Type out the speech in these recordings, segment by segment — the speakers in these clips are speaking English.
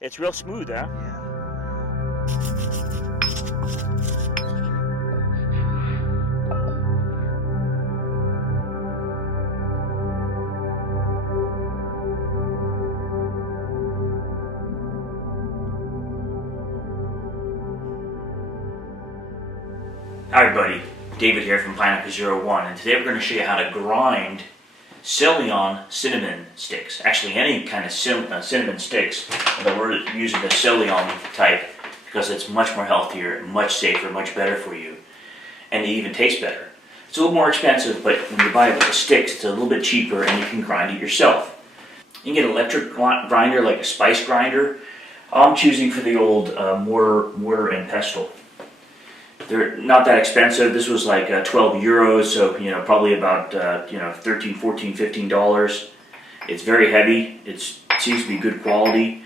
It's real smooth, huh? Hi everybody, David here from Pineapple01, and today we're going to show you how to grind Ceylon cinnamon sticks. Actually, any kind of cinnamon sticks, but we're using the Ceylon type because it's much more healthier, much safer, much better for you, and it even tastes better. It's a little more expensive, but when you buy it with the sticks, it's a little bit cheaper, and you can grind it yourself. You can get an electric grinder, like a spice grinder. I'm choosing for the old Mortar and Pestle. They're not that expensive. This was like 12 euros, so probably about $13, $14, $15. It's very heavy. It seems to be good quality,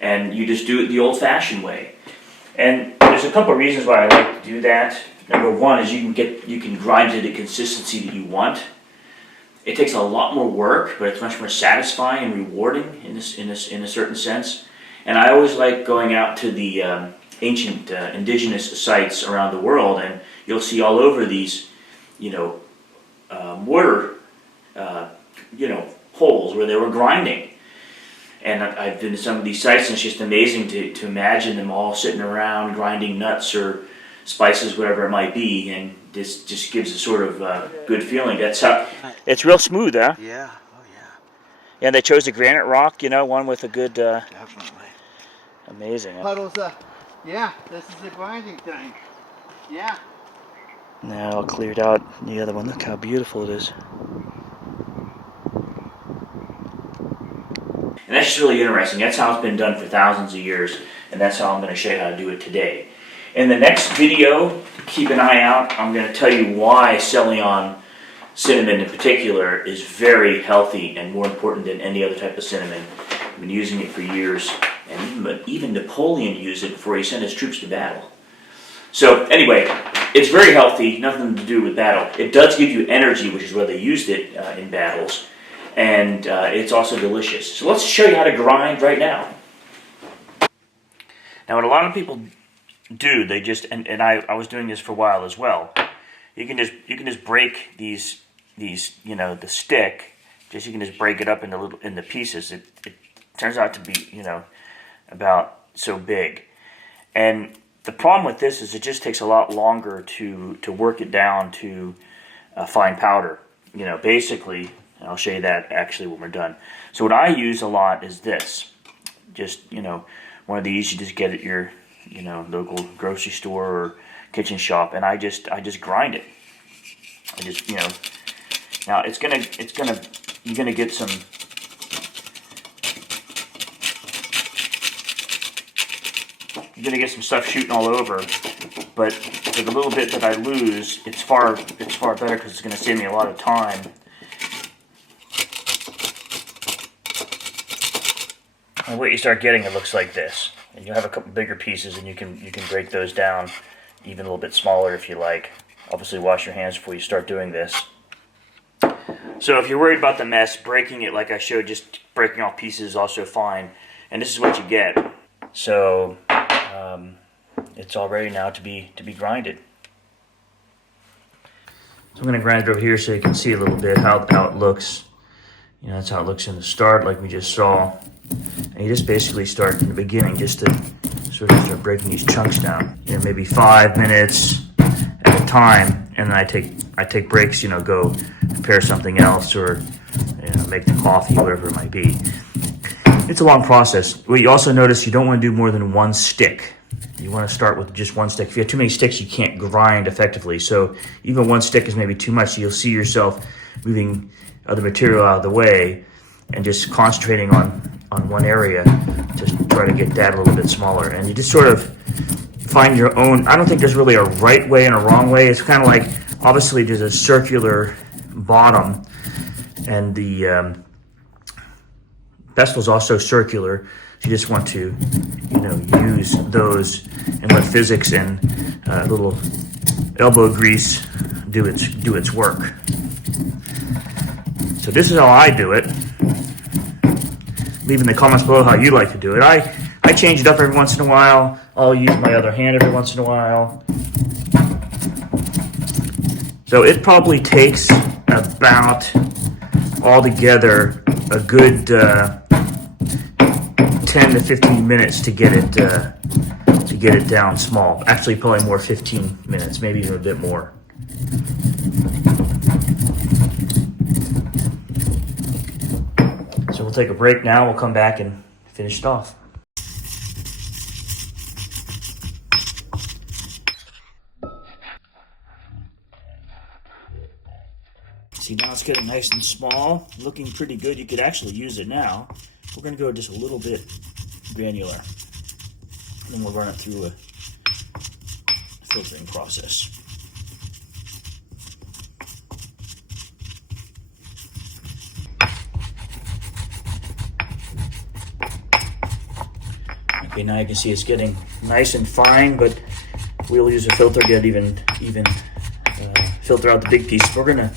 and you just do it the old-fashioned way. And there's a couple of reasons why I like to do that. Number one is you can grind to the consistency that you want. It takes a lot more work, but it's much more satisfying and rewarding in a certain sense. And I always like going out to the ancient indigenous sites around the world, and you'll see all over these, mortar, holes where they were grinding. And I've been to some of these sites, and it's just amazing to imagine them all sitting around grinding nuts or spices, whatever it might be, and this just gives a sort of good feeling. That's how it's real smooth, huh? Yeah, oh yeah. And they chose a granite rock, one with a good. Definitely. Amazing. Huh? Puddles, yeah, this is the grinding tank. Yeah. Now all cleared out the other one. Look how beautiful it is. And that's just really interesting. That's how it's been done for thousands of years, and that's how I'm going to show you how to do it today. In the next video, keep an eye out. I'm going to tell you why Ceylon cinnamon in particular is very healthy and more important than any other type of cinnamon. I've been using it for years, and even Napoleon used it before he sent his troops to battle. So anyway, it's very healthy, nothing to do with battle. It does give you energy, which is where they used it in battles, and it's also delicious. So let's show you how to grind right now. Now what a lot of people do, they just, and I was doing this for a while as well, you can just break these the stick, you can just break it up into pieces. It turns out to be about so big, and the problem with this is it just takes a lot longer to work it down to a fine powder. Basically, I'll show you that actually when we're done. So what I use a lot is this. Just one of these you just get at your local grocery store or kitchen shop, and I just grind it. I just now you're gonna get some. You're going to get some stuff shooting all over, but for the little bit that I lose, it's far better because it's going to save me a lot of time. And what you start getting, it looks like this. And you'll have a couple bigger pieces, and you can break those down even a little bit smaller if you like. Obviously, wash your hands before you start doing this. So if you're worried about the mess, breaking it like I showed, just breaking off pieces is also fine. And this is what you get. So it's all ready now to be grinded. So I'm going to grind it over here so you can see a little bit how it looks. That's how it looks in the start, like we just saw. And you just basically start in the beginning, just to sort of start breaking these chunks down. Maybe 5 minutes at a time, and then I take breaks. Go prepare something else, or make the coffee, whatever it might be. It's a long process. What you also notice, you don't want to do more than one stick. You want to start with just one stick. If you have too many sticks, you can't grind effectively. So even one stick is maybe too much. So you'll see yourself moving other material out of the way and just concentrating on one area to try to get that a little bit smaller. And you just sort of find your own. I don't think there's really a right way and a wrong way. It's kind of like, obviously there's a circular bottom, and the Pestle is also circular. You just want to, use those and let physics and a little elbow grease do its work. So this is how I do it. leave in the comments below how you like to do it. I change it up every once in a while. I'll use my other hand every once in a while. So it probably takes about altogether a good 10 to 15 minutes to get it down small. Actually, probably more, 15 minutes, maybe even a bit more. So we'll take a break now. We'll come back and finish it off. See, now it's getting nice and small, looking pretty good. You could actually use it now. We're going to go just a little bit granular, and then we'll run it through a filtering process. Okay, now you can see it's getting nice and fine, but we'll use a filter to get even filter out the big pieces. We're going to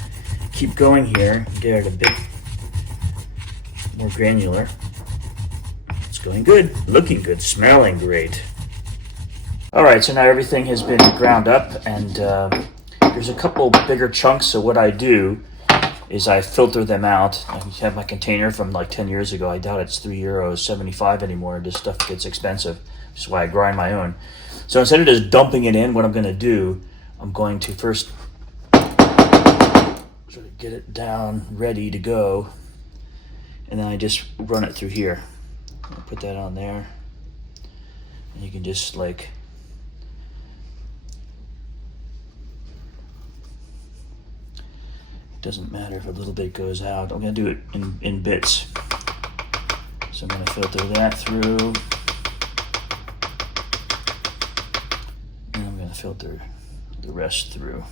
keep going here, get it a bit more granular. It's going good, looking good, smelling great. All right, so now everything has been ground up, and there's a couple bigger chunks. So what I do is I filter them out. I have my container from like 10 years ago. I doubt it's €3.75 anymore. This stuff gets expensive, which is why I grind my own. So instead of just dumping it in, what I'm going to do, I'm going to first sort of get it down, ready to go, and then I just run it through here. I'll put that on there, and you can just like it doesn't matter if a little bit goes out. I'm going to do it in bits. So I'm going to filter that through, and I'm going to filter the rest through.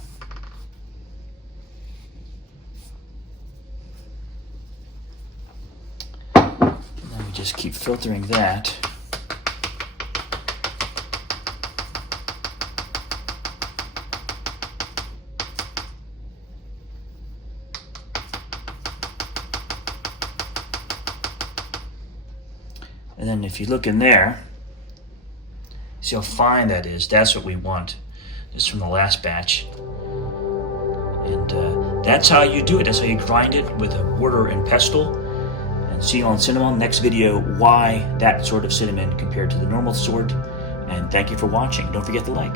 Just keep filtering that. And then if you look in there, see how fine that is. That's what we want. This is from the last batch. And that's how you do it. That's how you grind it with a mortar and pestle. See you on Cinnamomum. Next video, why that sort of cinnamon compared to the normal sort. And thank you for watching. Don't forget to like.